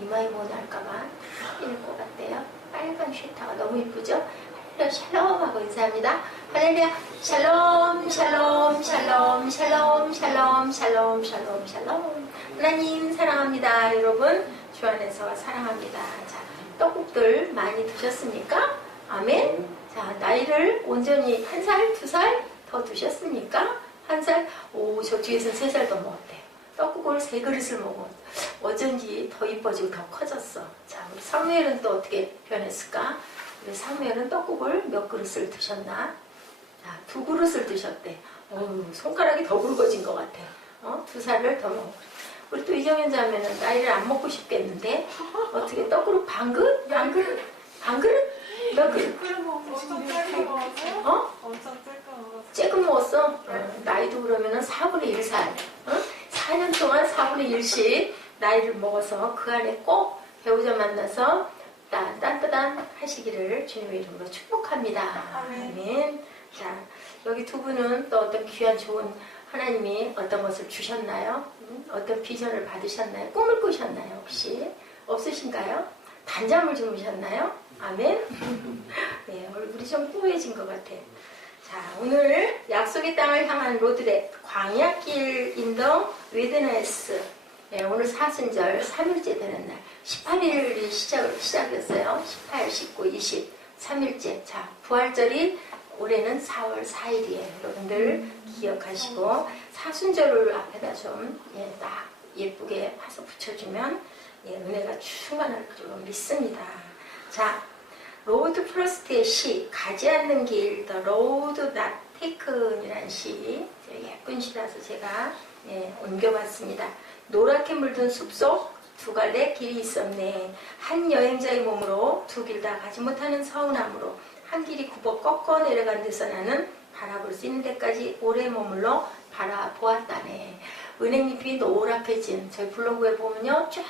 이마에 뭐 날까봐 이럴 것 같대요. 빨간 쉐타가 너무 이쁘죠? 할렐루야 샬롬 하고 인사합니다. 할렐루야 샬롬 샬롬 샬롬 샬롬 샬롬 샬롬 샬롬 샬롬. 하나님 사랑합니다. 여러분 주 안에서 사랑합니다. 자, 떡국들 많이 드셨습니까? 아멘. 자, 나이를 온전히 1살, 2살 더 드셨습니까? 1살? 오, 저 뒤에서는 3살 더 먹었대요. 떡국을 3그릇을 먹어. 어쩐지 더 이뻐지고 더 커졌어. 자, 우리 사무엘은 또 어떻게 변했을까? 우리 사무엘은 떡국을 몇 그릇을 드셨나? 자, 2그릇을 드셨대. 손가락이 더 굵어진 것 같아. 2살을 더 먹어. 우리 또 이정현 자매는 나이를 안 먹고 싶겠는데 어떻게 떡국을 반 그릇? 반 그릇? 몇 그릇? 엄청 짧게 먹었어요? 엄청 짧게 먹었어요. 쬐끔 먹었어? 나이도 그러면은 4분의 1살. 4년 동안 4분의 1씩 나이를 먹어서 그 안에 꼭 배우자 만나서 딴따단 하시기를 주님의 이름으로 축복합니다. 아멘. 자, 여기 두 분은 또 어떤 귀한 좋은 하나님이 어떤 것을 주셨나요? 어떤 비전을 받으셨나요? 꿈을 꾸셨나요? 혹시? 없으신가요? 단잠을 주무셨나요? 아멘. 네, 얼굴이 좀 뿌해진 것 같아요. 자, 오늘 약속의 땅을 향한 로드랩 광야길 인더 위드네스. 네, 오늘 사순절 3일째 되는 날 18일이 시작이었어요. 18, 19, 20 3일째. 자, 부활절이 올해는 4월 4일이에요. 여러분들 기억하시고 사순절을 앞에다 좀 딱 예쁘게 파서 붙여주면 은혜가 충만할 줄 믿습니다. 자, 로드 프로스트의 시 가지 않는 길 The Road Not Taken이라는 시 예쁜 시라서 제가 옮겨봤습니다. 노랗게 물든 숲속 두 갈래 길이 있었네. 한 여행자의 몸으로 두 길 다 가지 못하는 서운함으로 한 길이 굽어 꺾어 내려간 데서 나는 바라볼 수 있는 데까지 오래 머물러 바라보았다네. 은행잎이 노랗게진 저희 블로그에 보면요 쫙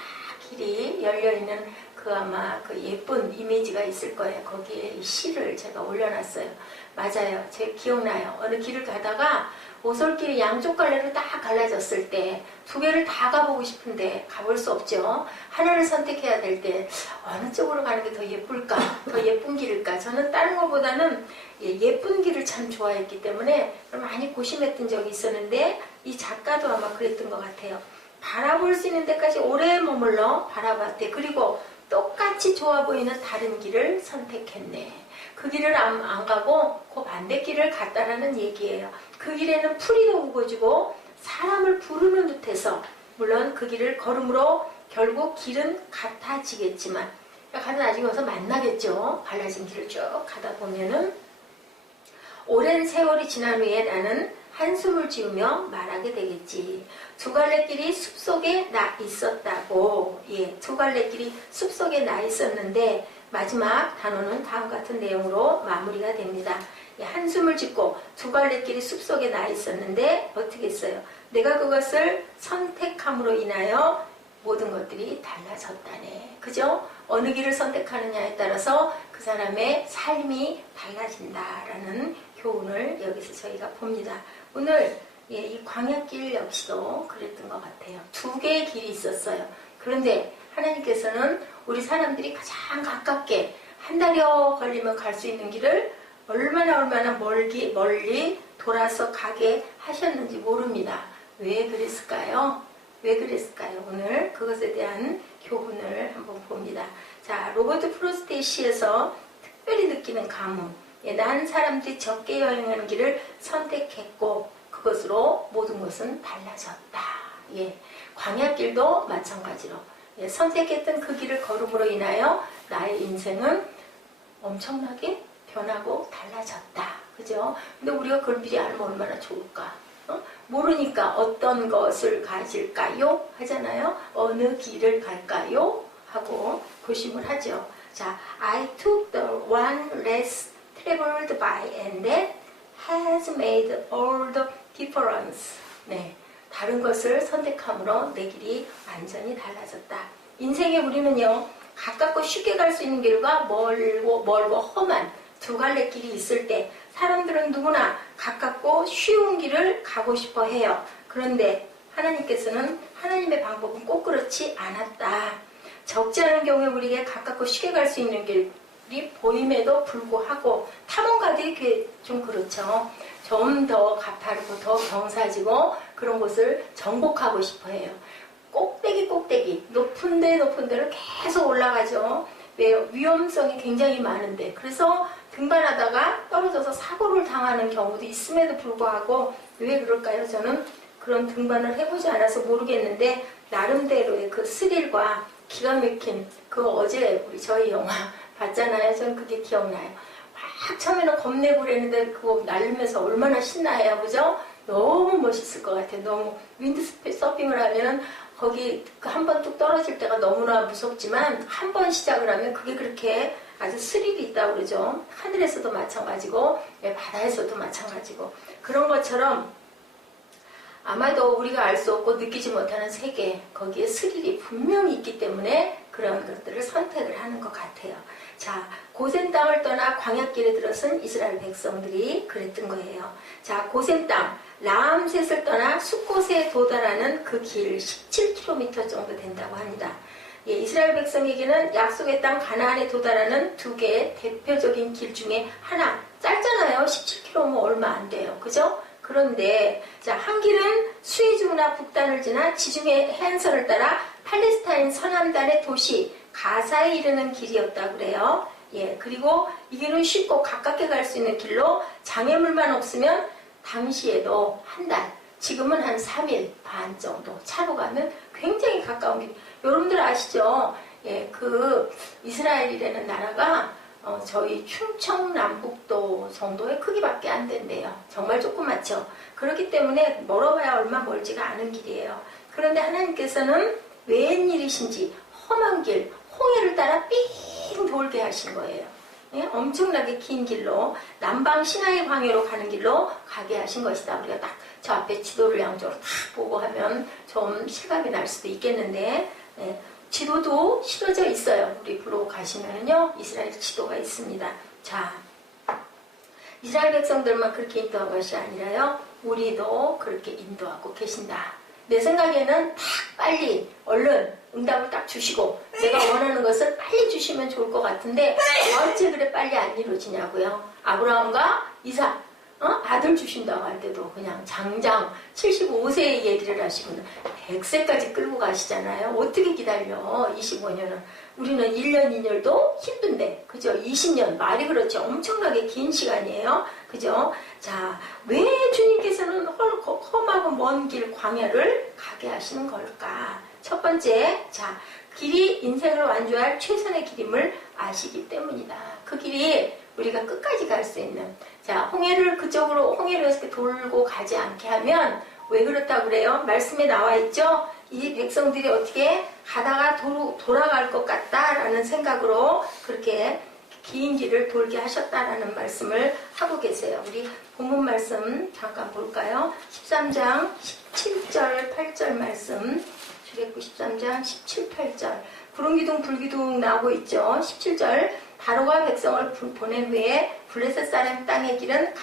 길이 열려있는 그 아마 그 예쁜 이미지가 있을 거예요. 거기에 이 시를 제가 올려놨어요. 맞아요. 제가 기억나요. 어느 길을 가다가 오솔길이 양쪽 갈래로 딱 갈라졌을 때 두 개를 다 가보고 싶은데 가볼 수 없죠. 하나를 선택해야 될 때 어느 쪽으로 가는 게 더 예쁠까? 더 예쁜 길일까? 저는 다른 것보다는 예쁜 길을 참 좋아했기 때문에 많이 고심했던 적이 있었는데 이 작가도 아마 그랬던 것 같아요. 바라볼 수 있는 데까지 오래 머물러 바라봤대. 그리고 똑같이 좋아 보이는 다른 길을 선택했네. 그 길을 안 가고 그 반대길을 갔다라는 얘기예요. 그 길에는 풀이 더 우거지고 사람을 부르는 듯해서 물론 그 길을 걸음으로 결국 길은 같아지겠지만 가서 나중에 와서 만나겠죠. 갈라진 길을 쭉 가다 보면은 오랜 세월이 지난 후에 나는 한숨을 지으며 말하게 되겠지. 두 갈래 길이 숲속에 나 있었다고. 두 갈래 길이 숲속에 나 있었는데 마지막 단어는 다음 같은 내용으로 마무리가 됩니다. 한숨을 짓고 두 갈래 길이 숲속에 나 있었는데 어떻게 했어요? 내가 그것을 선택함으로 인하여 모든 것들이 달라졌다네. 그죠? 어느 길을 선택하느냐에 따라서 그 사람의 삶이 달라진다라는 교훈을 여기서 저희가 봅니다. 오늘 이 광야길 역시도 그랬던 것 같아요. 두 개의 길이 있었어요. 그런데 하나님께서는 우리 사람들이 가장 가깝게 한 달여 걸리면 갈 수 있는 길을 얼마나 멀리 돌아서 가게 하셨는지 모릅니다. 왜 그랬을까요? 오늘 그것에 대한 교훈을 한번 봅니다. 자, 로버트 프로스트의 시에서 특별히 느끼는 감흥. 난 사람들이 적게 여행하는 길을 선택했고 그것으로 모든 것은 달라졌다. 광야길도 마찬가지로 선택했던 그 길을 걸음으로 인하여 나의 인생은 엄청나게 변하고 달라졌다. 그죠? 근데 우리가 그걸 미리 알면 얼마나 좋을까? 모르니까 어떤 것을 가질까요? 하잖아요. 어느 길을 갈까요? 하고 고심을 하죠. 자, I took the one less traveled by and that has made all the difference. 다른 것을 선택함으로 내 길이 완전히 달라졌다. 인생에 우리는요, 가깝고 쉽게 갈 수 있는 길과 멀고 험한 두 갈래 길이 있을 때 사람들은 누구나 가깝고 쉬운 길을 가고 싶어 해요. 그런데 하나님께서는 하나님의 방법은 꼭 그렇지 않았다. 적지 않은 경우에 우리에게 가깝고 쉽게 갈 수 있는 길이 보임에도 불구하고 탐험가들이 좀 그렇죠. 좀 더 가파르고 더 경사지고 그런 곳을 정복하고 싶어 해요. 꼭대기 높은 데를 계속 올라가죠. 왜요? 위험성이 굉장히 많은데. 그래서 등반하다가 떨어져서 사고를 당하는 경우도 있음에도 불구하고 왜 그럴까요? 저는 그런 등반을 해보지 않아서 모르겠는데 나름대로의 그 스릴과 기가 막힌 그 어제 저희 영화 봤잖아요. 저는 그게 기억나요. 막 처음에는 겁내고 그랬는데 그거 날리면서 얼마나 신나요. 그죠? 너무 멋있을 것 같아요. 너무 윈드 서핑을 하면은 거기 한 번 뚝 떨어질 때가 너무나 무섭지만 한 번 시작을 하면 그게 그렇게 아주 스릴이 있다고 그러죠. 하늘에서도 마찬가지고 바다에서도 마찬가지고 그런 것처럼 아마도 우리가 알 수 없고 느끼지 못하는 세계 거기에 스릴이 분명히 있기 때문에 그런 것들을 선택을 하는 것 같아요. 자, 고센 땅을 떠나 광야길에 들어선 이스라엘 백성들이 그랬던 거예요. 자, 고센 땅 라암셋을 떠나 숫곳에 도달하는 그 길 17km 정도 된다고 합니다. 예, 이스라엘 백성에게는 약속의 땅 가나안에 도달하는 두 개의 대표적인 길 중에 하나. 짧잖아요. 17km면 얼마 안 돼요. 그죠? 그런데 자, 한 길은 수에즈문화 북단을 지나 지중해 해안선을 따라 팔레스타인 서남단의 도시 가사에 이르는 길이었다고 그래요. 예, 그리고 이 길은 쉽고 가깝게 갈 수 있는 길로 장애물만 없으면 당시에도 한 달, 지금은 한 3일 반 정도 차로 가면 굉장히 가까운 길. 여러분들 아시죠? 예, 그 이스라엘이라는 나라가 저희 충청남북도 정도의 크기밖에 안 된대요. 정말 조그맣죠. 그렇기 때문에 멀어봐야 얼마 멀지가 않은 길이에요. 그런데 하나님께서는 웬일이신지 험한 길, 홍해를 따라 삥 돌게 하신 거예요. 예? 엄청나게 긴 길로 남방 시나이 광야로 가는 길로 가게 하신 것이다. 우리가 딱 저 앞에 지도를 양쪽으로 딱 보고 하면 좀 실감이 날 수도 있겠는데 예. 지도도 실어져 있어요. 우리 블로그 가시면은요, 이스라엘 지도가 있습니다. 자, 이스라엘 백성들만 그렇게 인도한 것이 아니라요, 우리도 그렇게 인도하고 계신다. 내 생각에는 딱 빨리, 얼른 응답을 딱 주시고, 내가 원하는 것을 빨리 주시면 좋을 것 같은데, 어째 그래 빨리 안 이루어지냐고요. 아브라함과 이삭, 아들 주신다고 할 때도 그냥 장장 75세에 얘기를 하시고 100세까지 끌고 가시잖아요. 어떻게 기다려? 25년은. 우리는 1년, 2년도 힘든데, 그죠? 20년, 말이 그렇죠. 엄청나게 긴 시간이에요. 그죠? 자, 왜 주님께서는 험하고 먼 길 광야를 가게 하시는 걸까? 첫 번째, 자, 길이 인생을 완주할 최선의 길임을 아시기 때문이다. 그 길이 우리가 끝까지 갈 수 있는, 자, 홍해를 그쪽으로, 홍해로 이렇게 돌고 가지 않게 하면 왜 그렇다고 그래요? 말씀에 나와 있죠? 이 백성들이 어떻게 가다가 돌아갈 것 같다라는 생각으로 그렇게 긴 길을 돌게 하셨다라는 말씀을 하고 계세요. 우리 본문 말씀 잠깐 볼까요? 13장 17절 8절 말씀, 출애굽 13장 17, 8절. 구름기둥 불기둥 나오고 있죠. 17절. 바로가 백성을 보낸 후에 블레셋 사람 땅의 길은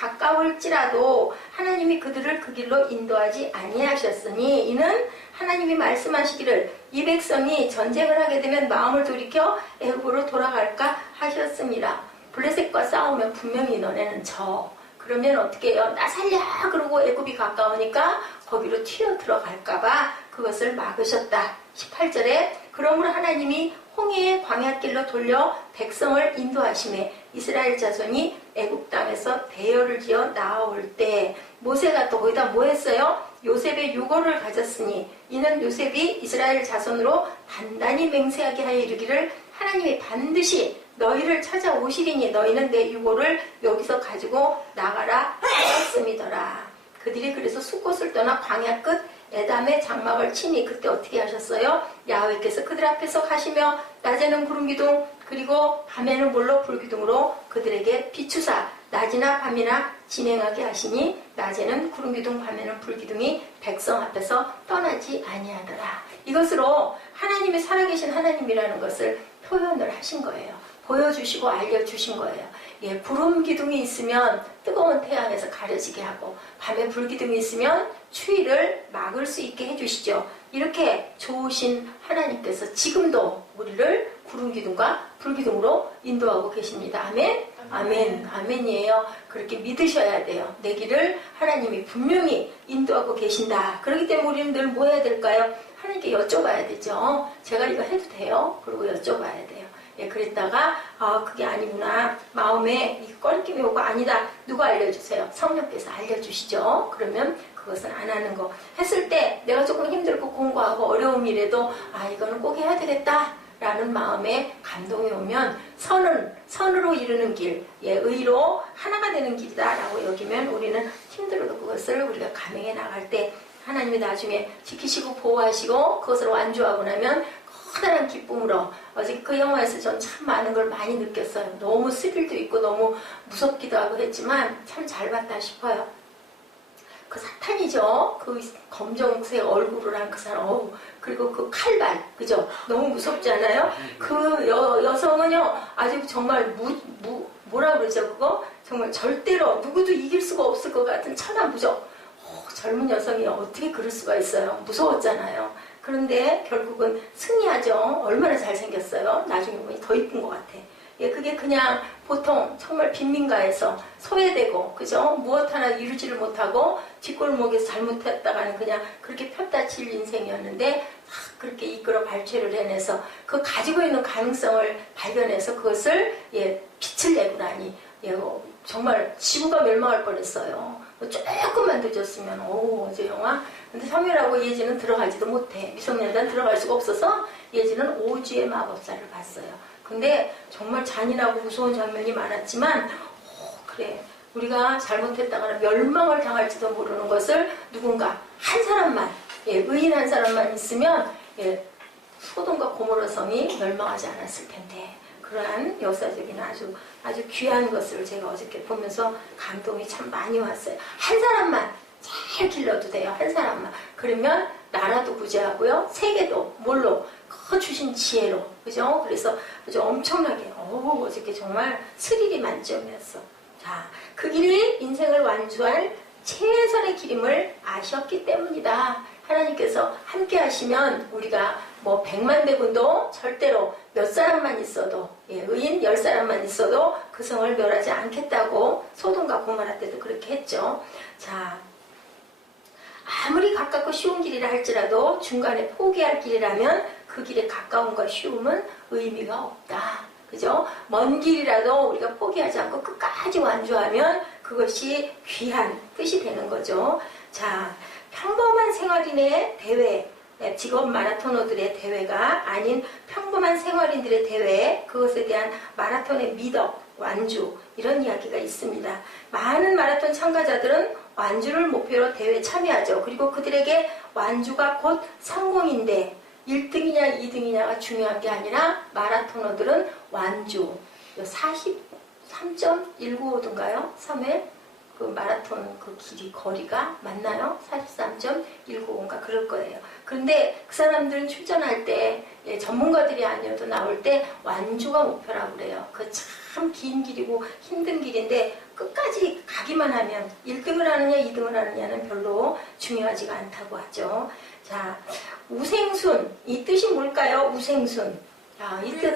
가까울지라도 하나님이 그들을 그 길로 인도하지 아니하셨으니 이는 하나님이 말씀하시기를 이 백성이 전쟁을 하게 되면 마음을 돌이켜 애굽으로 돌아갈까 하셨습니다. 블레셋과 싸우면 분명히 너네는 져. 그러면 어떻게 해요? 나 살려! 그러고 애굽이 가까우니까 거기로 튀어 들어갈까봐 그것을 막으셨다. 18절에 그러므로 하나님이 홍해의 광야길로 돌려 백성을 인도하심에 이스라엘 자손이 애굽 땅에서 대열을 지어 나아올 때 모세가 또 거기다 뭐 했어요? 요셉의 유고를 가졌으니 이는 요셉이 이스라엘 자손으로 단단히 맹세하게 하여 이르기를 하나님이 반드시 너희를 찾아오시리니 너희는 내 유고를 여기서 가지고 나가라 하였음이더라. 그들이 그래서 숫곳을 떠나 광야 끝 에담의 장막을 치니 그때 어떻게 하셨어요? 야훼께서 그들 앞에서 가시며 낮에는 구름기둥 그리고 밤에는 몰로 불기둥으로 그들에게 비추사 낮이나 밤이나 진행하게 하시니 낮에는 구름기둥 밤에는 불기둥이 백성 앞에서 떠나지 아니하더라. 이것으로 하나님이 살아계신 하나님이라는 것을 표현을 하신 거예요. 보여주시고 알려주신 거예요. 예, 구름 기둥이 있으면 뜨거운 태양에서 가려지게 하고 밤에 불기둥이 있으면 추위를 막을 수 있게 해주시죠. 이렇게 좋으신 하나님 하나님께서 지금도 우리를 구름기둥과 불기둥으로 인도하고 계십니다. 아멘? 아멘. 아멘이에요. 그렇게 믿으셔야 돼요. 내 길을 하나님이 분명히 인도하고 계신다. 그렇기 때문에 우리는 늘 뭐 해야 될까요? 하나님께 여쭤봐야 되죠. 제가 이거 해도 돼요? 그리고 여쭤봐야 돼요. 예, 그랬다가 그게 아니구나. 마음에 이 꺼리낌이 오고 아니다. 누가 알려주세요? 성령께서 알려주시죠. 그러면 그것은 안 하는 거. 했을 때 내가 조금 힘들고 공부하고 어려움이라도 이거는 꼭 해야 되겠다. 라는 마음에 감동이 오면 선으로 이루는 길, 예, 의로 하나가 되는 길이다 라고 여기면 우리는 힘들어도 그것을 우리가 감행해 나갈 때 하나님이 나중에 지키시고 보호하시고 그것을 완주하고 나면 커다란 기쁨으로 어제 그 영화에서 전 참 많은 걸 많이 느꼈어요. 너무 스릴도 있고 너무 무섭기도 하고 했지만 참 잘 봤다 싶어요. 그 사탄이죠. 그 검정색 얼굴을 한 그 사람, 그리고 그 칼발, 그죠? 너무 무섭지 않아요? 그 여성은요, 아주 정말 뭐라 그러죠, 그거? 정말 절대로 누구도 이길 수가 없을 것 같은 천하무적. 젊은 여성이 어떻게 그럴 수가 있어요? 무서웠잖아요. 그런데 결국은 승리하죠. 얼마나 잘생겼어요. 나중에 보니 더 이쁜 것 같아. 예, 그게 그냥 보통 정말 빈민가에서 소외되고, 그죠? 무엇 하나 이루지를 못하고 뒷골목에서 잘못했다가는 그냥 그렇게 폈다칠 인생이었는데 그렇게 이끌어 발췌를 해내서 그 가지고 있는 가능성을 발견해서 그것을 빛을 내고 나니 정말 지구가 멸망할 뻔했어요. 조금만 늦었으면 어제 영화. 근데 사무엘하고 예지는 들어가지도 못해. 미성년자는 들어갈 수가 없어서 예지는 오주의 마법사를 봤어요. 근데 정말 잔인하고 무서운 장면이 많았지만 그래, 우리가 잘못했다가는 멸망을 당할지도 모르는 것을 누군가 한 사람만, 의인 한 사람만 있으면 소돔과 고모라 성이 멸망하지 않았을 텐데, 그러한 역사적인 아주 귀한 것을 제가 어저께 보면서 감동이 참 많이 왔어요. 한 사람만 잘 길러도 돼요. 한 사람만. 그러면 나라도 구제하고요. 세계도 뭘로? 그 주신 지혜로. 그죠? 그래서 아주 엄청나게 어저께 정말 스릴이 만점이었어. 자, 그 길이 인생을 완주할 최선의 길임을 아셨기 때문이다. 하나님께서 함께 하시면 우리가 100만 대군도 절대로 몇 사람만 있어도, 의인 10사람만 있어도 그 성을 멸하지 않겠다고 소돔과 고모라 때도 그렇게 했죠. 자, 아무리 가깝고 쉬운 길이라 할지라도 중간에 포기할 길이라면 그 길에 가까움과 쉬움은 의미가 없다. 그죠? 먼 길이라도 우리가 포기하지 않고 끝까지 완주하면 그것이 귀한 뜻이 되는 거죠. 자, 평범한 생활인의 대회, 직업 마라토너들의 대회가 아닌 평범한 생활인들의 대회, 그것에 대한 마라톤의 미덕, 완주, 이런 이야기가 있습니다. 많은 마라톤 참가자들은 완주를 목표로 대회에 참여하죠. 그리고 그들에게 완주가 곧 성공인데 1등이냐 2등이냐가 중요한 게 아니라 마라토너들은 완주 43.195도인가요? 3회 그 마라톤 그 길이 거리가 맞나요? 43.195인가 그럴 거예요. 그런데 그 사람들은 출전할 때 전문가들이 아니어도 나올 때 완주가 목표라고 그래요. 그 참 긴 길이고 힘든 길인데 끝까지 가기만 하면 1등을 하느냐 2등을 하느냐는 별로 중요하지가 않다고 하죠. 자, 우생순, 이 뜻이 뭘까요? 우생순. 자, 이 뜻.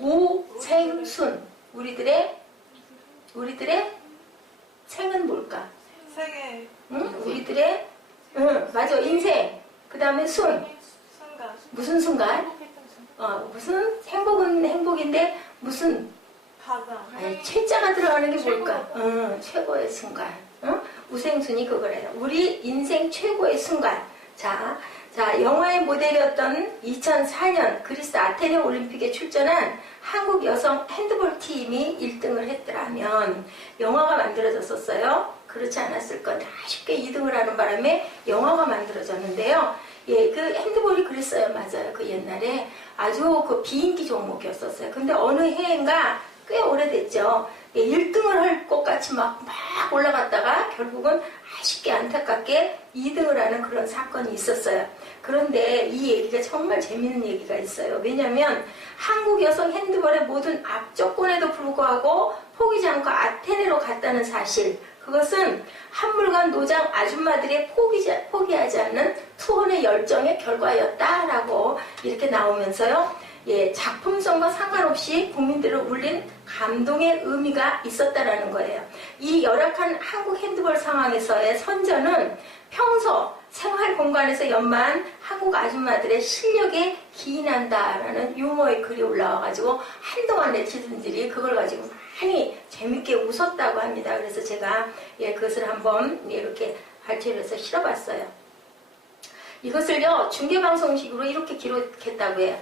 우생순. 우리들의 생은 뭘까? 세계. 응? 우리들의 맞아, 인생. 그 다음에 순. 순간. 무슨 순간? 무슨 행복인데 무슨 가장. 최자가 들어가는 게 뭘까? 최고의 순간. 우생순이 그거래요. 우리 인생 최고의 순간. 자, 영화의 모델이었던 2004년 그리스 아테네 올림픽에 출전한 한국 여성 핸드볼 팀이 1등을 했더라면 영화가 만들어졌었어요. 그렇지 않았을 건데 쉽게 2등을 하는 바람에 영화가 만들어졌는데요. 그 핸드볼이 그랬어요. 맞아요. 그 옛날에 아주 그 비인기 종목이었었어요. 근데 어느 해인가 꽤 오래됐죠. 1등을 할 것 같이 막 올라갔다가 결국은 아쉽게 안타깝게 2등을 하는 그런 사건이 있었어요. 그런데 이 얘기가 정말 재밌는 얘기가 있어요. 왜냐하면 한국 여성 핸드볼의 모든 악조건에도 불구하고 포기지 않고 아테네로 갔다는 사실, 그것은 한물간 노장 아줌마들의 포기하지 않는 투혼의 열정의 결과였다라고 이렇게 나오면서요. 예, 작품성과 상관없이 국민들을 울린 감동의 의미가 있었다라는 거예요. 이 열악한 한국 핸드볼 상황에서의 선전은 평소 생활 공간에서 연마한 한국 아줌마들의 실력에 기인한다라는 유머의 글이 올라와가지고 한동안 네티즌들이 그걸 가지고 많이 재밌게 웃었다고 합니다. 그래서 제가 예, 그것을 한번 이렇게 발췌를 해서 실어봤어요. 이것을요, 중계방송식으로 이렇게 기록했다고 해요.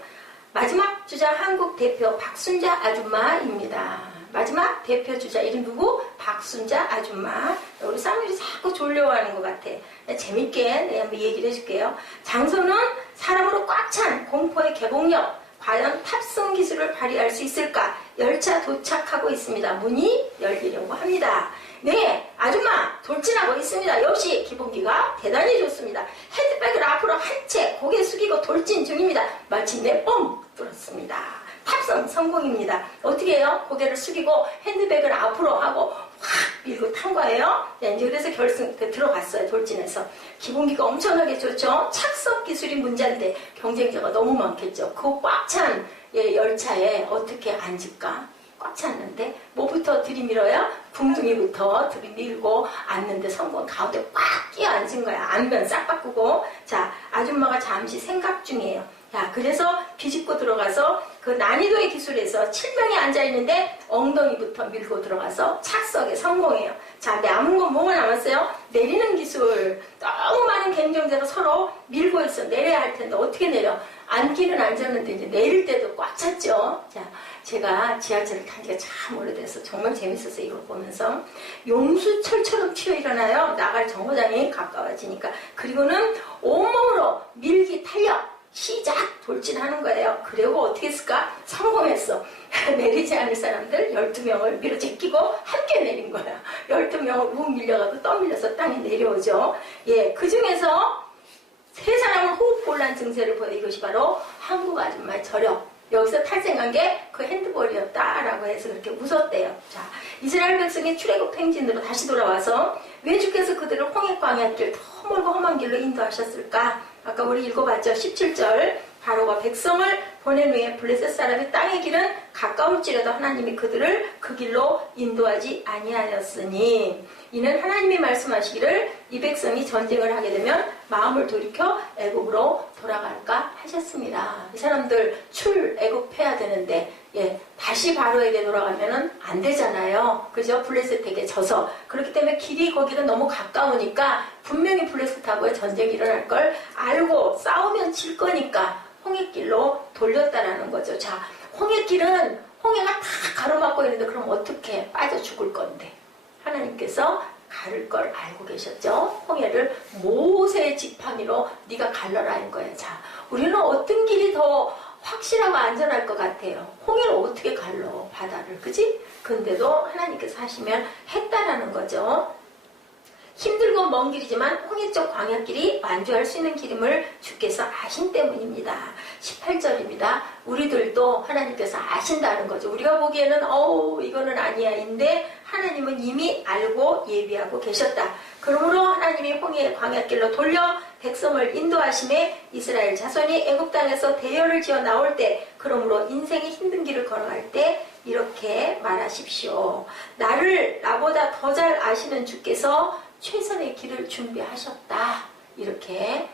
마지막 주자 한국 대표 박순자 아줌마입니다. 마지막 대표 주자 이름 누구? 박순자 아줌마. 우리 쌍둥이 자꾸 졸려하는 것 같아. 재밌게 한번 얘기를 해줄게요. 장소는 사람으로 꽉 찬 공포의 개봉역. 과연 탑승 기술을 발휘할 수 있을까? 열차 도착하고 있습니다. 문이 열리려고 합니다. 네, 아줌마 돌진하고 있습니다. 역시 기본기가 대단히 좋습니다. 헤드백을 앞으로 한 채 고개 숙이고 돌진 중입니다. 마침내 뻥 뚫었습니다. 탑승 성공입니다. 어떻게 해요? 고개를 숙이고 핸드백을 앞으로 하고 확 밀고 탄 거예요. 네, 이제 그래서 결승 들어갔어요. 돌진해서. 기본기가 엄청나게 좋죠. 착석 기술이 문제인데 경쟁자가 너무 많겠죠. 그 꽉 찬 열차에 어떻게 앉을까? 꽉 찼는데 뭐부터 들이밀어야? 궁둥이부터 들이밀고 앉는데 성공. 가운데 꽉 끼어 앉은 거야. 안면 싹 바꾸고. 자, 아줌마가 잠시 생각 중이에요. 자, 그래서 비집고 들어가서 그 난이도의 기술에서 7명이 앉아있는데 엉덩이부터 밀고 들어가서 착석에 성공해요. 자, 남은 건 뭐가 남았어요? 내리는 기술. 너무 많은 경쟁자가 서로 밀고 있어. 내려야 할 텐데 어떻게 내려? 앉기는 앉았는데 이제 내릴 때도 꽉 찼죠. 자, 제가 지하철을 탄 지가 참 오래돼서 정말 재밌었어요. 이걸 보면서. 용수철처럼 튀어 일어나요. 나갈 정거장이 가까워지니까. 그리고는 온몸으로 밀기 탄력. 시작! 돌진하는 거예요. 그리고 어떻게 했을까? 성공했어. 내리지 않을 사람들 12명을 밀어 제끼고 함께 내린 거야. 12명을 훅 밀려가고 떠밀려서 땅에 내려오죠. 예, 그 중에서 세 사람은 호흡곤란 증세를 보여. 이것이 바로 한국 아줌마의 저력. 여기서 탈생한 게 그 핸드볼이었다라고 해서 그렇게 웃었대요. 자, 이스라엘 백성이 출애굽 행진으로 다시 돌아와서 왜 주께서 그들을 홍해 광야길 더 멀고 험한 길로 인도하셨을까? 아까 우리 읽어봤죠. 17절. 바로가 백성을 보낸 후에 블레셋 사람이 땅의 길은 가까울지라도 하나님이 그들을 그 길로 인도하지 아니하였으니 이는 하나님이 말씀하시기를 이 백성이 전쟁을 하게 되면 마음을 돌이켜 애굽으로 돌아갈까 하셨습니다. 이 사람들 애굽해야 되는데 예, 다시 바로에게 돌아가면은 안 되잖아요. 그죠? 블레셋에게 져서. 그렇기 때문에 길이 거기가 너무 가까우니까 분명히 블레셋하고의 전쟁이 일어날 걸 알고 싸우면 질 거니까 홍해길로 돌렸다라는 거죠. 자, 홍해길은 홍해가 다 가로막고 있는데 그럼 어떻게 빠져 죽을 건데 하나님께서 가를 걸 알고 계셨죠. 홍해를 모세의 지팡이로 네가 갈라라 한 거예요. 자, 우리는 어떤 길이 더 확실하고 안전할 것 같아요. 홍해를 어떻게 갈러 바다를, 그지? 근데도 하나님께서 하시면 했다라는 거죠. 힘들고 먼 길이지만 홍해 쪽 광야길이 완주할 수 있는 길임을 주께서 아신 때문입니다. 18절입니다. 우리들도 하나님께서 아신다는 거죠. 우리가 보기에는 이거는 아니야 인데 하나님은 이미 알고 예비하고 계셨다. 그러므로 하나님이 홍해 광야길로 돌려 백성을 인도하심에 이스라엘 자손이 애굽 땅에서 대열을 지어 나올 때, 그러므로 인생의 힘든 길을 걸어갈 때 이렇게 말하십시오. 나보다 더 잘 아시는 주께서 최선의 길을 준비하셨다. 이렇게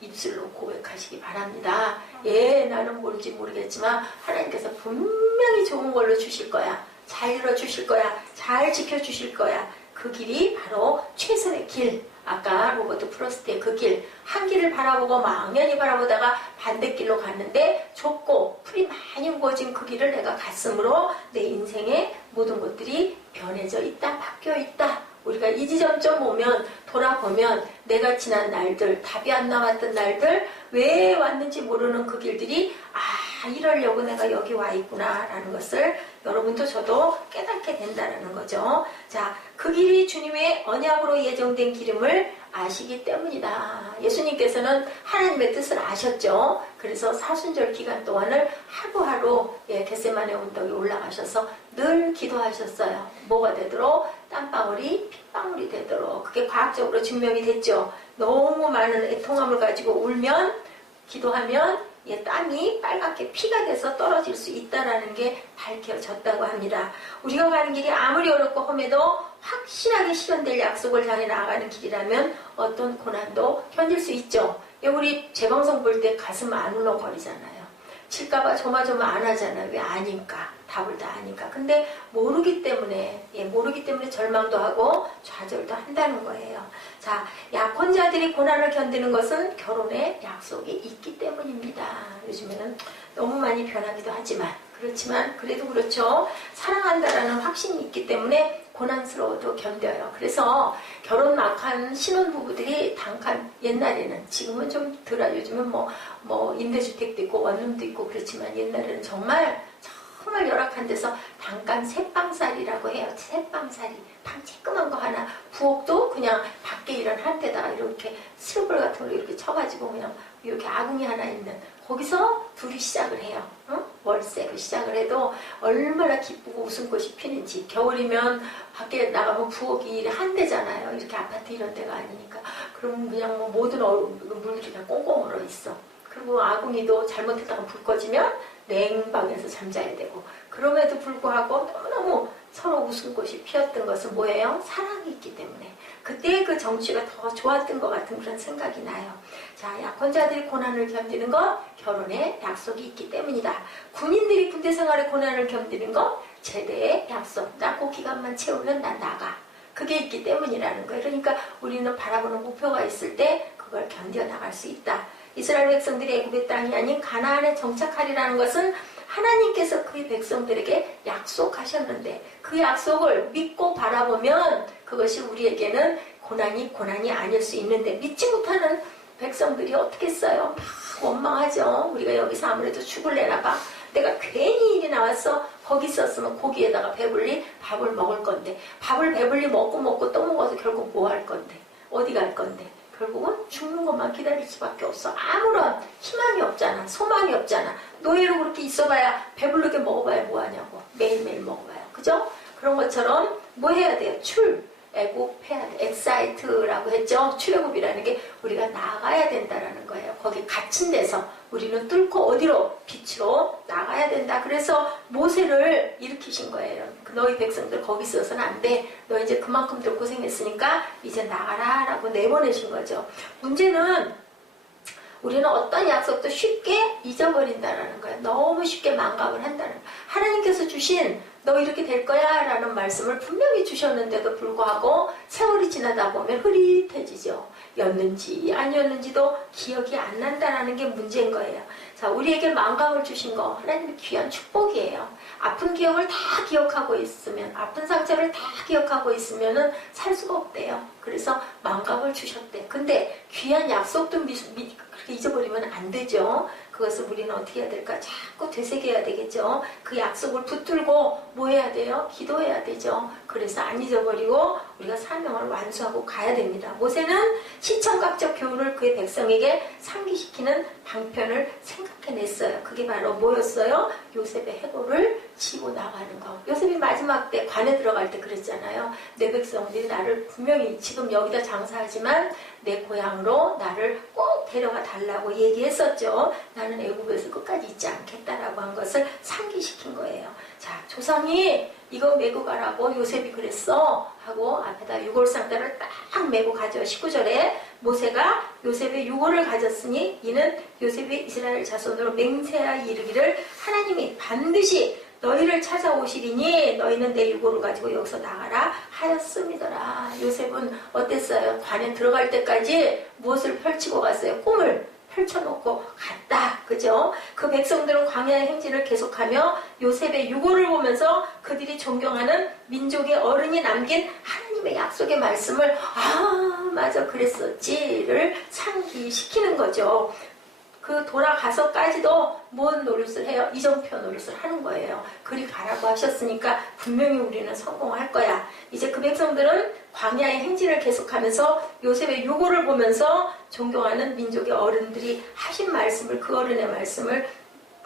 입술로 고백하시기 바랍니다. 예, 나는 모르지 모르겠지만 하나님께서 분명히 좋은 걸로 주실 거야. 잘 이뤄주실 거야. 잘 지켜주실 거야. 그 길이 바로 최선의 길. 아까 로버트 프로스트의 그 길. 한 길을 바라보고 망연히 바라보다가 반대길로 갔는데 좁고 풀이 많이 우거진 그 길을 내가 갔으므로 내 인생의 모든 것들이 변해져 있다. 바뀌어 있다. 우리가 이 지점점 오면 돌아보면 내가 지난 날들, 답이 안 나왔던 날들, 왜 왔는지 모르는 그 길들이 이러려고 내가 여기 와 있구나 라는 것을 여러분도 저도 깨닫게 된다는 거죠. 자, 그 길이 주님의 언약으로 예정된 길임을 아시기 때문이다. 예수님께서는 하나님의 뜻을 아셨죠. 그래서 사순절 기간 동안을 하루하루 겟세마네 언덕에 올라가셔서 늘 기도하셨어요. 뭐가 되도록? 땀방울이 핏방울이 되도록. 그게 과학적으로 증명이 됐죠. 너무 많은 애통함을 가지고 울면, 기도하면 땀이 빨갛게 피가 돼서 떨어질 수 있다는 게 밝혀졌다고 합니다. 우리가 가는 길이 아무리 어렵고 험해도 확실하게 실현될 약속을 향해 나아가는 길이라면 어떤 고난도 견딜 수 있죠. 우리 재방송 볼 때 가슴 안 울렁거리잖아요. 칠까봐 조마조마 안 하잖아요. 왜? 아니까. 답을 다 아니까. 근데 모르기 때문에 절망도 하고 좌절도 한다는 거예요. 자, 약혼자들이 고난을 견디는 것은 결혼에 약속이 있기 때문입니다. 요즘에는 너무 많이 변하기도 하지만, 그렇지만 그래도 그렇죠. 사랑한다라는 확신이 있기 때문에 고난스러워도 견뎌요. 그래서 결혼 막 한 신혼부부들이 단칸, 옛날에는, 지금은 좀 덜하, 요즘은 뭐 임대주택도 있고 원룸도 있고 그렇지만 옛날에는 정말 열악한 데서 단칸 새빵살이라고 해요. 새빵살이. 방 쬐끄만 거 하나. 부엌도 그냥 밖에 이런 한 데다가 이렇게 스루블 같은 걸 이렇게 쳐가지고 그냥 이렇게 아궁이 하나 있는. 거기서 둘이 시작을 해요. 응? 월세로 시작을 해도 얼마나 기쁘고 웃음꽃이 피는지. 겨울이면 밖에 나가면 부엌이 한 대잖아요. 이렇게 아파트 이런 데가 아니니까. 그럼 그냥 뭐 모든 물들이 다 꽁꽁 얼어 있어. 그리고 아궁이도 잘못했다가 불 꺼지면 냉방에서 잠자야 되고. 그럼에도 불구하고 너무너무 서로 웃음꽃이 피었던 것은 뭐예요? 사랑이 있기 때문에. 그때 그 정취가 더 좋았던 것 같은 그런 생각이 나요. 자, 약혼자들이 고난을 견디는 것, 결혼에 약속이 있기 때문이다. 군인들이 군대 생활에 고난을 견디는 것, 제대의 약속. 낳고 기간만 채우면 난 나가. 그게 있기 때문이라는 거예요. 그러니까 우리는 바라보는 목표가 있을 때 그걸 견뎌나갈 수 있다. 이스라엘 백성들이 애굽의 땅이 아닌 가나안에 정착하리라는 것은 하나님께서 그의 백성들에게 약속하셨는데 그 약속을 믿고 바라보면 그것이 우리에게는 고난이 아닐 수 있는데 믿지 못하는 백성들이 어떻게 했어요? 막 원망하죠. 우리가 여기서 아무래도 죽을래나 봐. 내가 괜히 일이 나왔어. 거기 있었으면 고기에다가 배불리 밥을 먹을 건데 밥을 배불리 먹고 또 먹어서 결국 뭐 할 건데 어디 갈 건데 결국은 죽는 것만 기다릴 수밖에 없어. 아무런 희망이 없잖아. 소망이 없잖아. 노예로 그렇게 있어봐야 배부르게 먹어봐야 뭐하냐고. 매일매일 먹어봐요. 그죠? 그런 것처럼 뭐 해야 돼요? 애굽해야 돼. 엑사이트라고 했죠. 출애굽이라는 게 우리가 나가야 된다라는 거예요. 거기 갇힌 데서 우리는 뚫고 어디로? 빛으로 나가야 된다. 그래서 모세를 일으키신 거예요. 너희 백성들 거기 있어서는 안 돼. 너 이제 그만큼들 고생했으니까 이제 나가라 라고 내보내신 거죠. 문제는 우리는 어떤 약속도 쉽게 잊어버린다라는 거예요. 너무 쉽게 망각을 한다는 거예요. 하나님께서 주신 너 이렇게 될 거야 라는 말씀을 분명히 주셨는데도 불구하고 세월이 지나다 보면 흐릿해지죠. 였는지 아니었는지도 기억이 안 난다는 게 문제인 거예요. 자, 우리에게 망각을 주신 거 하나님의 귀한 축복이에요. 아픈 기억을 다 기억하고 있으면, 아픈 상처를 다 기억하고 있으면은 살 수가 없대요. 그래서 망각을 주셨대. 근데 귀한 약속도 그렇게 잊어버리면 안 되죠. 그것을 우리는 어떻게 해야 될까? 자꾸 되새겨야 되겠죠. 그 약속을 붙들고 뭐 해야 돼요? 기도해야 되죠. 그래서 안 잊어버리고 우리가 사명을 완수하고 가야 됩니다. 모세는 시청각적 교훈을 그의 백성에게 상기시키는 방편을 생각해냈어요. 그게 바로 뭐였어요? 요셉의 해골을 치고 나가는 거. 요셉이 마지막 때 관에 들어갈 때 그랬잖아요. 내 백성들이 나를 분명히 지금 여기다 장사하지만 내 고향으로 나를 꼭 데려가 달라고 얘기했었죠. 나는 애굽에서 끝까지 있지 않겠다라고 한 것을 상기시킨 거예요. 자, 조상이 이거 메고 가라고 요셉이 그랬어 하고 앞에다 유골상자를 딱 메고 가죠. 19절에 모세가 요셉의 유골을 가졌으니 이는 요셉이 이스라엘 자손으로 맹세하여 이르기를 하나님이 반드시 너희를 찾아오시리니 너희는 내 유골을 가지고 여기서 나가라 하였음이더라. 요셉은 어땠어요? 관에 들어갈 때까지 무엇을 펼치고 갔어요? 꿈을 펼쳐놓고 갔다. 그죠? 그 백성들은 광야의 행진을 계속하며 요셉의 유골을 보면서 그들이 존경하는 민족의 어른이 남긴 하나님의 약속의 말씀을 맞아 그랬었지를 상기시키는 거죠. 그 돌아가서까지도 뭔 노릇을 해요? 이정표 노릇을 하는 거예요. 그리 가라고 하셨으니까 분명히 우리는 성공할 거야. 이제 그 백성들은 광야의 행진을 계속하면서 요셉의 유고를 보면서 존경하는 민족의 어른들이 하신 말씀을, 그 어른의 말씀을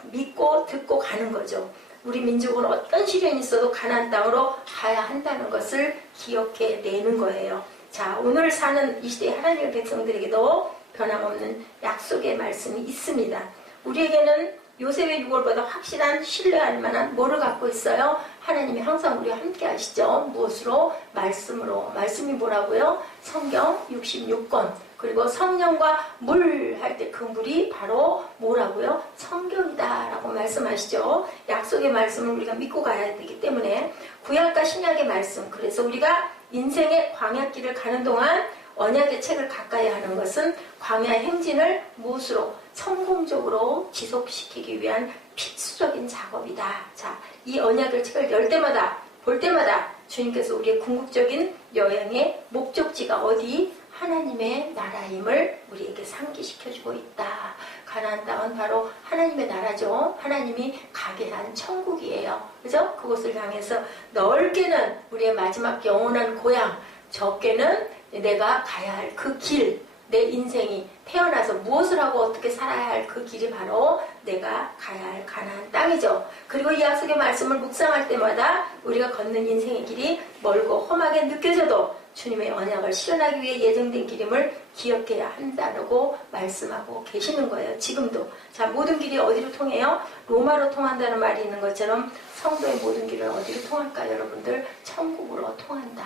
믿고 듣고 가는 거죠. 우리 민족은 어떤 시련이 있어도 가나안 땅으로 가야 한다는 것을 기억해 내는 거예요. 자, 오늘 사는 이 시대의 하나님의 백성들에게도 변함없는 약속의 말씀이 있습니다. 우리에게는 요셉의 유골보다 확실한 신뢰할 만한 뭐를 갖고 있어요? 하나님이 항상 우리와 함께 하시죠. 무엇으로? 말씀으로. 말씀이 뭐라고요? 성경 66권. 그리고 성령과 물 할 때 그 물이 바로 뭐라고요? 성경이다 라고 말씀하시죠. 약속의 말씀을 우리가 믿고 가야 되기 때문에 구약과 신약의 말씀, 그래서 우리가 인생의 광야길을 가는 동안 언약의 책을 가까이 하는 것은 광야의 행진을 무엇으로? 성공적으로 지속시키기 위한 필수적인 작업이다. 자, 이 언약의 책을 열 때마다, 볼 때마다 주님께서 우리의 궁극적인 여행의 목적지가 어디? 하나님의 나라임을 우리에게 상기시켜주고 있다. 가나안 땅은 바로 하나님의 나라죠. 하나님이 가게 한 천국이에요. 그죠? 그곳을 향해서 넓게는 우리의 마지막 영원한 고향, 적게는 내가 가야 할 그 길, 내 인생이 태어나서 무엇을 하고 어떻게 살아야 할 그 길이 바로 내가 가야 할 가나안 땅이죠. 그리고 이 약속의 말씀을 묵상할 때마다 우리가 걷는 인생의 길이 멀고 험하게 느껴져도 주님의 언약을 실현하기 위해 예정된 길임을 기억해야 한다고 말씀하고 계시는 거예요. 지금도. 자, 모든 길이 어디로 통해요? 로마로 통한다는 말이 있는 것처럼 성도의 모든 길은 어디로 통할까요, 여러분들? 천국으로 통한다.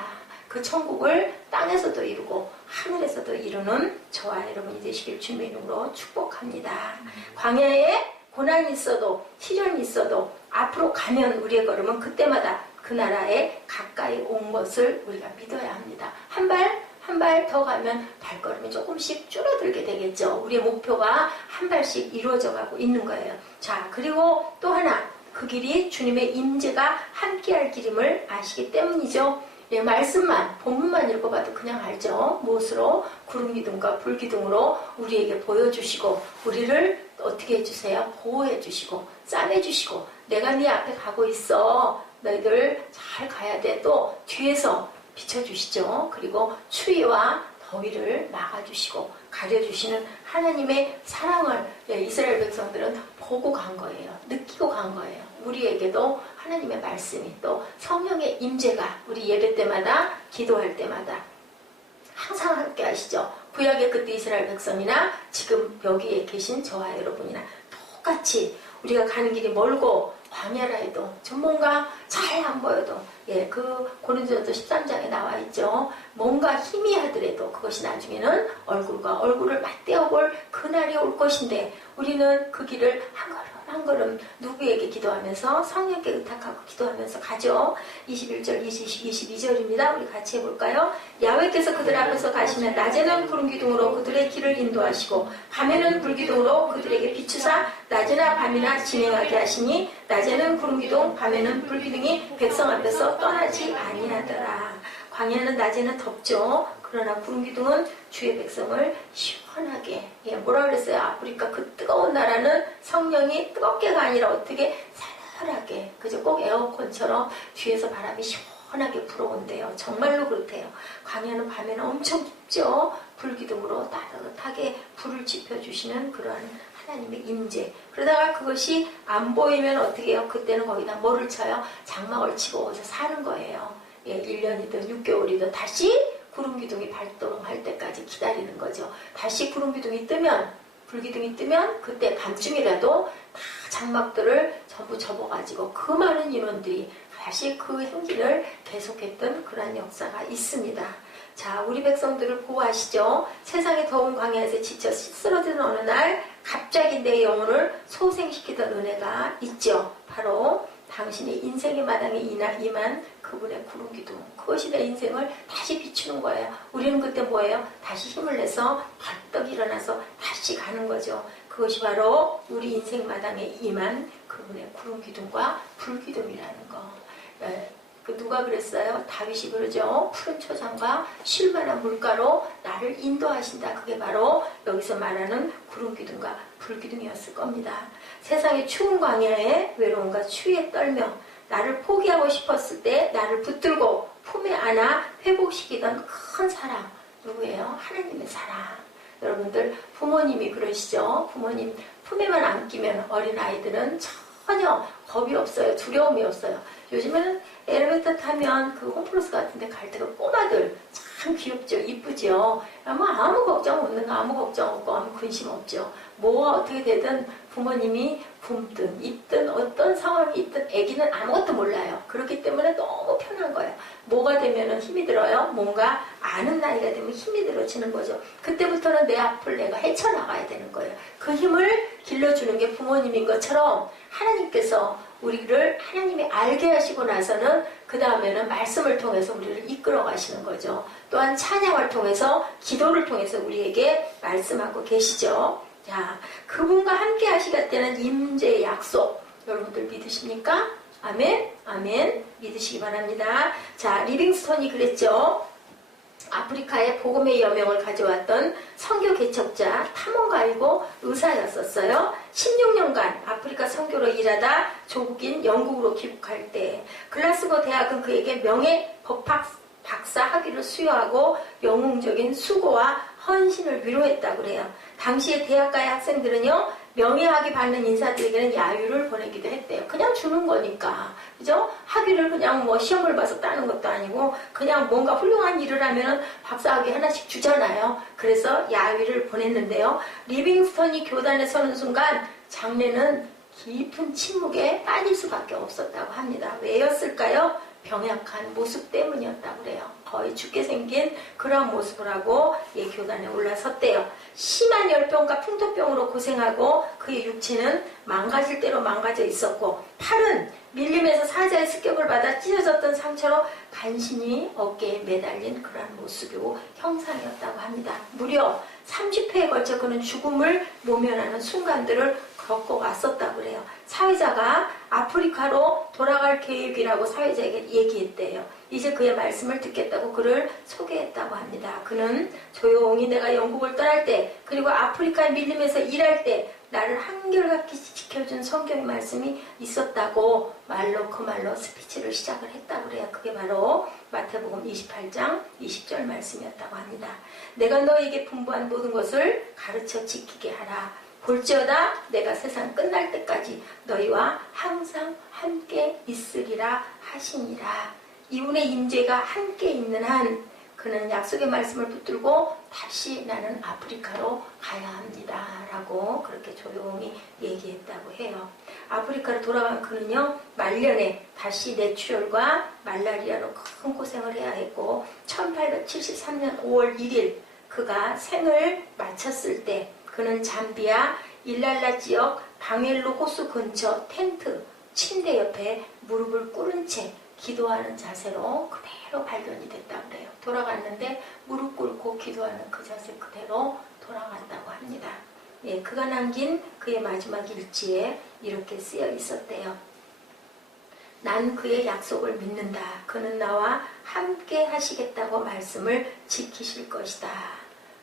그 천국을 땅에서도 이루고 하늘에서도 이루는 저와 여러분이 되시길 주님의 이름으로 축복합니다. 광야에 고난이 있어도 시련이 있어도 앞으로 가면 우리의 걸음은 그때마다 그 나라에 가까이 온 것을 우리가 믿어야 합니다. 한 발 더 가면 발걸음이 조금씩 줄어들게 되겠죠. 우리의 목표가 한 발씩 이루어져 가고 있는 거예요. 자, 그리고 또 하나, 그 길이 주님의 임재가 함께할 길임을 아시기 때문이죠. 예, 말씀만, 본문만 읽어봐도 그냥 알죠. 무엇으로? 구름기둥과 불기둥으로 우리에게 보여주시고 우리를 어떻게 해주세요? 보호해주시고 싸매주시고 내가 네 앞에 가고 있어. 너희들 잘 가야 돼. 또 뒤에서 비춰주시죠. 그리고 추위와 더위를 막아주시고 가려주시는 하나님의 사랑을 이스라엘 백성들은 보고 간 거예요. 느끼고 간 거예요. 우리에게도 하나님의 말씀이 또 성령의 임재가 우리 예배 때마다 기도할 때마다 항상 함께 하시죠. 구약의 그때 이스라엘 백성이나 지금 여기에 계신 저와 여러분이나 똑같이 우리가 가는 길이 멀고 광야라 해도 좀 뭔가 잘 안 보여도 그 고린도전서 13장에 나와 있죠. 뭔가 희미하더라도 그것이 나중에는 얼굴과 얼굴을 맞대어 볼 그날이 올 것인데 우리는 그 길을 한 걸음 누구에게 기도하면서 성령께 의탁하고 기도하면서 가죠. 21절, 22절입니다. 우리 같이 해볼까요? 야훼께서 그들 앞에서 가시면 낮에는 구름기둥으로 그들의 길을 인도하시고 밤에는 불기둥으로 그들에게 비추사 낮이나 밤이나 진행하게 하시니 낮에는 구름기둥 밤에는 불기둥이 백성 앞에서 떠나지 아니하더라. 광야는 낮에는 덥죠. 그러나 구름기둥은 주의 백성을 시원하게 뭐라 그랬어요? 아프리카 그 뜨거운 나라는 성령이 뜨겁게가 아니라 어떻게 살살하게 그저 꼭 에어컨처럼 뒤에서 바람이 시원하게 불어온대요. 정말로 그렇대요. 광야는 밤에는 엄청 춥죠. 불기둥으로 따뜻하게 불을 지펴주시는 그러한 하나님의 임재. 그러다가 그것이 안 보이면 어떻게 해요? 그때는 거기다 뭐를 쳐요? 장막을 치고 어디서 사는 거예요. 1년이든 6개월이든 다시 구름기둥이 발동할 때까지 기다리는 거죠. 다시 구름기둥이 뜨면, 불기둥이 뜨면 그때 밤중이라도 다 장막들을 전부 접어가지고 그 많은 인원들이 다시 그 행진을 계속했던 그러한 역사가 있습니다. 자, 우리 백성들을 보호하시죠. 세상의 더운 광야에서 지쳐 쓰러지는 어느 날 갑자기 내 영혼을 소생시키던 은혜가 있죠. 바로 당신의 인생의 마당에 임한 그분의 구름기둥. 그것이 내 인생을 다시 비추는 거예요. 우리는 그때 뭐예요? 다시 힘을 내서 벌떡 일어나서 다시 가는 거죠. 그것이 바로 우리 인생 마당에 임한 그분의 구름기둥과 불기둥이라는 거. 그 누가 그랬어요? 다윗이 그러죠. 푸른 초장과 쉴만한 물가로 나를 인도하신다. 그게 바로 여기서 말하는 구름 기둥과 불 기둥이었을 겁니다. 세상의 추운 광야에 외로움과 추위에 떨며 나를 포기하고 싶었을 때 나를 붙들고 품에 안아 회복시키던 큰 사랑. 누구예요? 하나님의 사랑. 여러분들 부모님이 그러시죠. 부모님 품에만 안기면 어린아이들은 전혀 겁이 없어요. 두려움이 없어요. 요즘에는 엘리베이터 타면 그 홈플러스 같은 데 갈 때가 꼬마들 참 귀엽죠. 이쁘죠. 아무 걱정 없는 거 아무 걱정 없고 아무 근심 없죠. 뭐가 어떻게 되든 부모님이 굶든 입든 어떤 상황이 있든 아기는 아무것도 몰라요. 그렇기 때문에 너무 편한 거예요. 뭐가 되면은 힘이 들어요? 뭔가 아는 나이가 되면 힘이 들어지는 거죠. 그때부터는 내 앞을 내가 헤쳐나가야 되는 거예요. 그 힘을 길러주는 게 부모님인 것처럼 하나님께서 우리를 하나님이 알게 하시고 나서는 그 다음에는 말씀을 통해서 우리를 이끌어 가시는 거죠. 또한 찬양을 통해서 기도를 통해서 우리에게 말씀하고 계시죠. 자, 그분과 함께 하시겠다는 임재의 약속 여러분들 믿으십니까? 아멘? 아멘. 믿으시기 바랍니다. 자, 리빙스턴이 그랬죠. 아프리카에 복음의 여명을 가져왔던 선교 개척자, 탐험가이고 의사였었어요. 16년간 아프리카 선교로 일하다 조국인 영국으로 귀국할 때 글라스고 대학은 그에게 명예 박사 학위를 수여하고 영웅적인 수고와 헌신을 위로했다고 그래요. 당시에 대학가의 학생들은요, 명예학위 받는 인사들에게는 야유를 보내기도 했대요. 그냥 주는 거니까. 그죠? 학위를 그냥 뭐 시험을 봐서 따는 것도 아니고 그냥 뭔가 훌륭한 일을 하면은 박사학위 하나씩 주잖아요. 그래서 야유를 보냈는데요. 리빙스턴이 교단에 서는 순간 장례는 깊은 침묵에 빠질 수밖에 없었다고 합니다. 왜였을까요? 병약한 모습 때문이었다고 그래요. 거의 죽게 생긴 그런 모습을 하고 교단에 올라섰대요. 심한 열병과 풍토병으로 고생하고 그의 육체는 망가질 대로 망가져 있었고 팔은 밀림에서 사자의 습격을 받아 찢어졌던 상처로 간신히 어깨에 매달린 그런 모습이고 형상이었다고 합니다. 무려 30회에 걸쳐 그는 죽음을 모면하는 순간들을 겪어왔었다고 그래요. 사회자가 아프리카로 돌아갈 계획이라고 사회자에게 얘기했대요. 이제 그의 말씀을 듣겠다고 그를 소개했다고 합니다. 그는 조용히 내가 영국을 떠날 때 그리고 아프리카의 밀림에서 일할 때 나를 한결같이 지켜준 성경의 말씀이 있었다고 말로 그 말로 스피치를 시작을 했다고 그래요. 그게 바로 마태복음 28장 20절 말씀이었다고 합니다. 내가 너에게 분부한 모든 것을 가르쳐 지키게 하라. 볼지어다 내가 세상 끝날 때까지 너희와 항상 함께 있으리라 하시니라. 이분의 임재가 함께 있는 한 그는 약속의 말씀을 붙들고 다시 나는 아프리카로 가야 합니다 라고 그렇게 조용히 얘기했다고 해요. 아프리카로 돌아간 그는요, 말년에 다시 뇌출혈과 말라리아로 큰 고생을 해야 했고 1873년 5월 1일 그가 생을 마쳤을 때 그는 잠비아 일랄라 지역 방엘로 호수 근처 텐트 침대 옆에 무릎을 꿇은 채 기도하는 자세로 그대로 발견이 됐다고 그래요. 돌아갔는데 무릎 꿇고 기도하는 그 자세 그대로 돌아갔다고 합니다. 예, 그가 남긴 그의 마지막 일지에 이렇게 쓰여 있었대요. 난 그의 약속을 믿는다. 그는 나와 함께 하시겠다고 말씀을 지키실 것이다.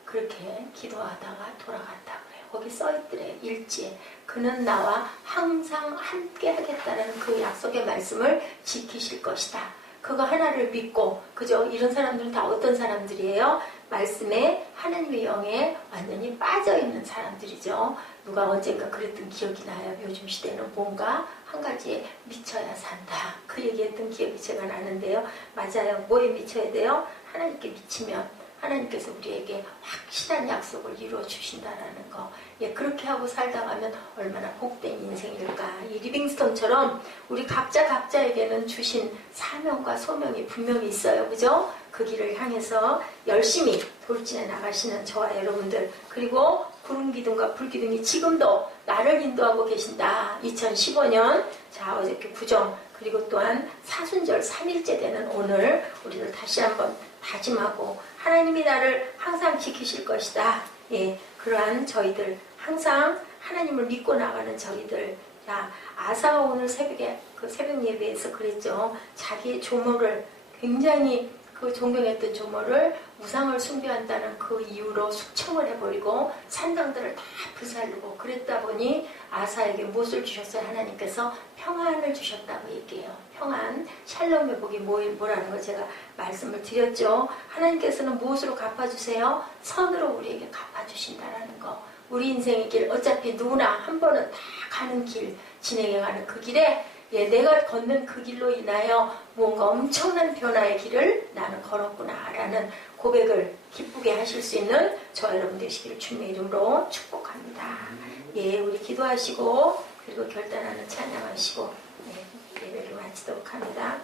그렇게 기도하다가 돌아갔다고 그래요. 거기 써있더래요. 일지에. 그는 나와 항상 함께 하겠다는 그 약속의 말씀을 지키실 것이다. 그거 하나를 믿고, 그죠? 이런 사람들은 다 어떤 사람들이에요? 말씀에 하나님의 영에 완전히 빠져있는 사람들이죠. 누가 언젠가 그랬던 기억이 나요. 요즘 시대는 뭔가 한 가지에 미쳐야 산다. 그 얘기했던 기억이 제가 나는데요. 맞아요. 뭐에 미쳐야 돼요? 하나님께 미치면 하나님께서 우리에게 확실한 약속을 이루어 주신다라는 거. 예, 그렇게 하고 살다 가면 얼마나 복된 인생일까. 이 리빙스턴처럼 우리 각자에게는 주신 사명과 소명이 분명히 있어요. 그죠? 그 길을 향해서 열심히 돌진해 나가시는 저와 여러분들, 그리고 구름 기둥과 불 기둥이 지금도 나를 인도하고 계신다. 2015년 자 어저께 구정, 그리고 또한 사순절 3일째 되는 오늘 우리를 다시 한번 다짐하고 하나님이 나를 항상 지키실 것이다. 예, 그러한 저희들, 항상 하나님을 믿고 나가는 저희들, 야, 아사가 오늘 새벽에 그 새벽 예배에서 그랬죠. 자기의 조모를 굉장히 그 존경했던 조모를 우상을 숭배한다는 그 이유로 숙청을 해버리고 산당들을 다 불살르고 그랬다 보니 아사에게 무엇을 주셨어요? 하나님께서 평안을 주셨다고 얘기해요. 평안, 샬롬 회복이 뭐라는 거 제가 말씀을 드렸죠. 하나님께서는 무엇으로 갚아주세요? 선으로 우리에게 갚아주신다라는 거. 우리 인생의 길, 어차피 누구나 한 번은 다 가는 길, 진행해가는 그 길에 내가 걷는 그 길로 인하여 뭔가 엄청난 변화의 길을 나는 걸었구나 라는 고백을 기쁘게 하실 수 있는 저와 여러분 되시기를 주님의 이름으로 축복합니다. 예, 우리 기도하시고 그리고 결단하는 찬양하시고 예배를 마치도록 합니다.